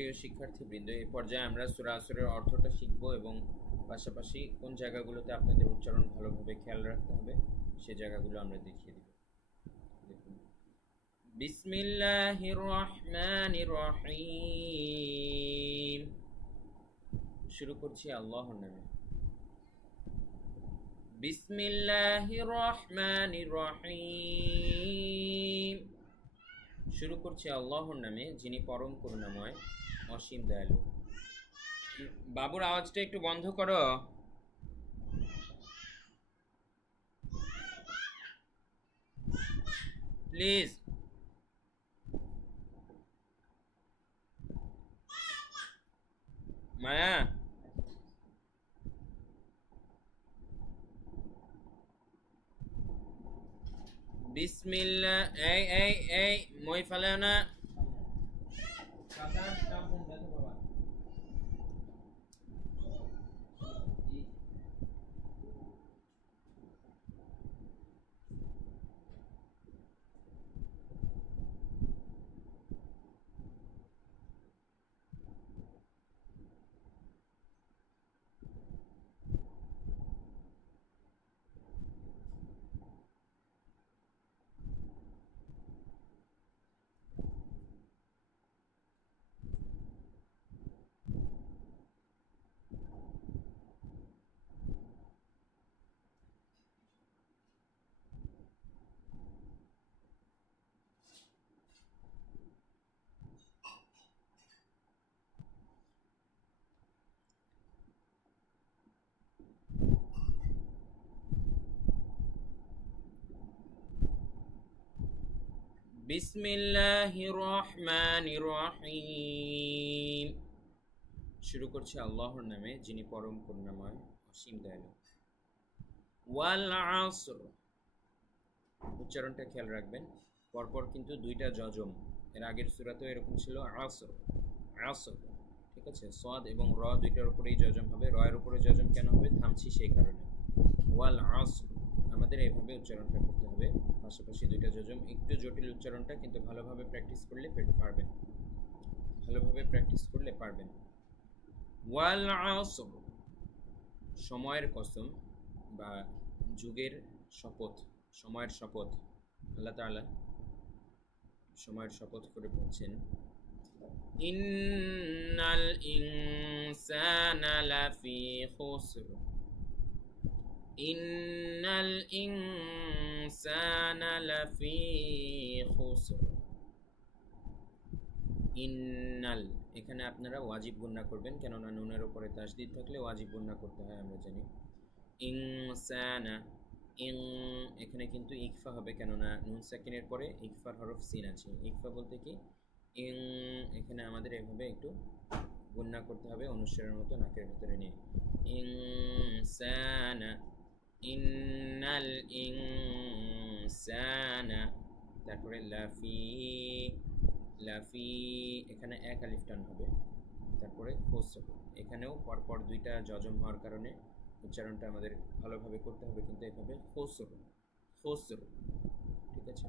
প্রিয় শিক্ষার্থীবৃন্দ, এই পর্যায়ে আমরা সূরা আসরের অর্থটা শিখব এবং পাশাপাশি কোন জায়গাগুলোতে আপনাদের উচ্চারণ ভালোভাবে খেয়াল রাখতে হবে সেই জায়গাগুলো আমরা দেখিয়ে দিব। দেখুন, বিসমিল্লাহির রহমানির রহিম। শুরু করছি আল্লাহর নামে। বিসমিল্লাহির রহমানির রহিম। শুরু করছি আল্লাহর নামে, যিনি পরম করুণাময়, অসীম দয়ালু। বাবুর আওয়াজটা একটু বন্ধ করো। প্লিজ। মায়া, বিসমিল্লাহ। এই এই এই মই ফেলেও না। বিসমিল্লাহির রহমানির রহিম। শুরু করছি আল্লাহর নামে, যিনি পরম করুণাময়, অসীম দয়ালু। ওয়াল আসর, উচ্চারণটা খেয়াল রাখবেন। পরপর কিন্তু দুইটা যজম, এর আগের সূরাতেও এরকম ছিল। আসর আসর, ঠিক আছে। সাদ এবং র দুইটার উপরেই যজম হবে। র এর উপরে যজম কেন হবে? থামছি সেই কারণে। ওয়াল আসর, আমাদের এইভাবে উচ্চারণটা করতে হবে, পাশাপাশি দুইটা যজম। একটু জটিল উচ্চারণটা, কিন্তু ভালোভাবে প্র্যাকটিস করলে পারবেন। ভালোভাবে প্র্যাকটিস করলে পারবেন। ওয়াল আসর, সময়ের কসম বা যুগের শপথ, সময়ের শপথ। আল্লাহ তাআলা সময়ের শপথ করে বলছেন, ইন্নাল ইনসানা লাফি খুসর। ইন্নাল ইনসানা লাফি খুসর। ইন্নাল, এখানে আপনারা ওয়াজিব গুণনা করবেন, কেননা নুনের উপরে তাসদিদ থাকলে ওয়াজিব গুণনা করতে হয়, আমরা জানি। ইনসানা, ইন, এখানে কিন্তু ইকফা হবে, কেননা নুন সাকিনের পরে ইকফার হরফ সিন আছে। ইকফা বলতে কি? ইন, এখানে আমাদের এভাবে একটু গুণনা করতে হবে, অনুসারের মতো নাকের ভিতরে নিয়ে। ইনসানা, ইন্নাল ইনসানা, তারপরে লাফি, লাফি, এখানে এক আলিফ টান হবে। তারপরে খুসর, এখানেও পরপর দুইটা যজম হওয়ার কারণে উচ্চারণটা আমাদের ভালোভাবে করতে হবে, কিন্তু এভাবে খুসর খুসর, ঠিক আছে।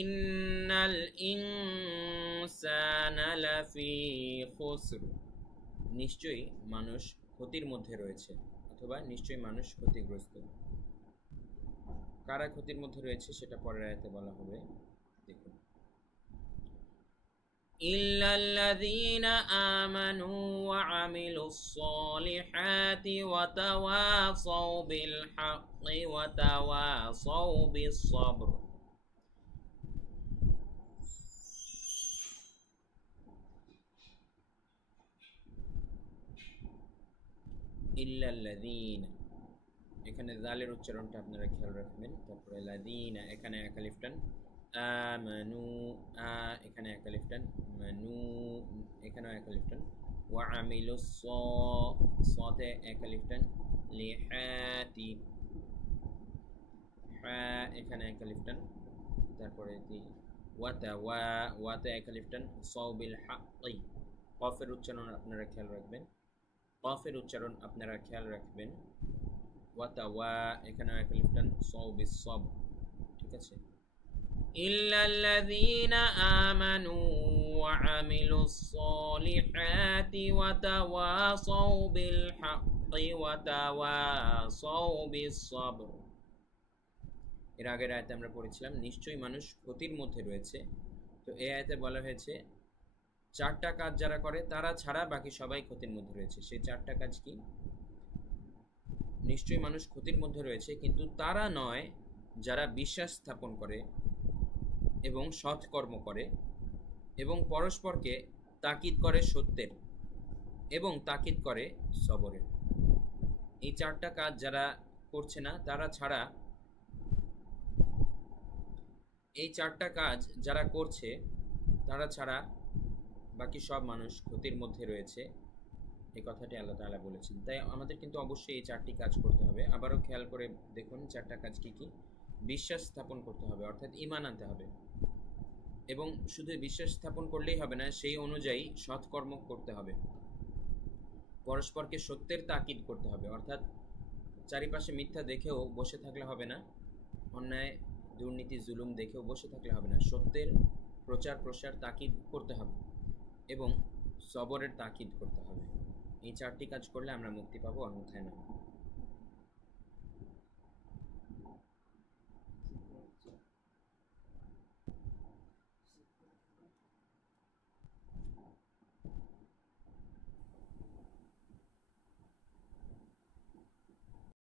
ইন্নাল ইনসানা লাফি খুসর, নিশ্চয়ই মানুষ ক্ষতির মধ্যে রয়েছে, অথবা নিশ্চয়ই মানুষ ক্ষতিগ্রস্ত। কারা ক্ষতির মধ্যে রয়েছে সেটা পরের আয়াতে বলা হবে। দেখুন, ইল্লাল্লাযীনা আমানু ওয়া আমিলুস সলিহাতি ওয়া তাওয়াসাউ বিল হাক্কি ওয়া তাওয়াসাউ বিস সবর। ইল্লাল্লাযীনা, এখানে জালের উচ্চারণটা আপনারা খেয়াল রাখবেন। তারপরে লাযীনা, এখানে এক আলিফ টান। আমানু, আ, এখানে এক আলিফ টান। মানু, এখানেও এক আলিফ টান। ওয়া আমিলুস সাতে এক আলিফ টান। লিহাতি, হা, এখানে এক আলিফ টান। তারপরে ওয়াতে এক আলিফ টান। সাউবিল হাক্কি, কফের উচ্চারণ আপনারা খেয়াল রাখবেন। কফের উচ্চারণ আপনারা খেয়াল রাখবেন। ওয়াতাওয়া, এখানে এক আলিফ টান। সাউবিস সব, ঠিক আছে। ইল্লাল্লাযীনা আমানু ওয়া আমিলুস সলিহাতি ওয়া তাওয়াসাউ বিল হাক্কি ওয়া তাওয়াসাউ বিস সবর। এর আগের আয়াতে আমরা পড়েছিলাম নিশ্চয়ই মানুষ ক্ষতির মধ্যে রয়েছে। তো এই আয়াতে বলা হয়েছে চারটা কাজ যারা করে তারা ছাড়া বাকি সবাই ক্ষতির মধ্যে রয়েছে। সেই চারটা কাজ কি? নিশ্চয়ই মানুষ ক্ষতির মধ্যে রয়েছে, কিন্তু তারা নয় যারা বিশ্বাস স্থাপন করে এবং সৎকর্ম করে এবং পরস্পরকে তাকিদ করে সত্যের এবং তাকিদ করে সবরের। এই চারটা কাজ যারা করছে না তারা ছাড়া, এই চারটা কাজ যারা করছে তারা ছাড়া বাকি সব মানুষ ক্ষতির মধ্যে রয়েছে, এই কথাটি আল্লাহ তাআলা বলেছেন। তাই আমাদের কিন্তু অবশ্যই এই চারটি কাজ করতে হবে। আবারও খেয়াল করে দেখুন চারটা কাজ কি কি। বিশ্বাস স্থাপন করতে হবে, অর্থাৎ ঈমান আনতে হবে, এবং শুধু বিশ্বাস স্থাপন করলেই হবে না, সেই অনুযায়ী সৎকর্ম করতে হবে। পরস্পরকে সত্যের তাকিদ করতে হবে, অর্থাৎ চারিপাশে মিথ্যা দেখেও বসে থাকলে হবে না, অন্যায় দুর্নীতি জুলুম দেখেও বসে থাকলে হবে না, সত্যের প্রচার প্রসার তাকিদ করতে হবে এবং সবরের তাকিদ করতে হবে। এই চারটি কাজ করলে আমরা মুক্তি পাবো, অন্যথায় না।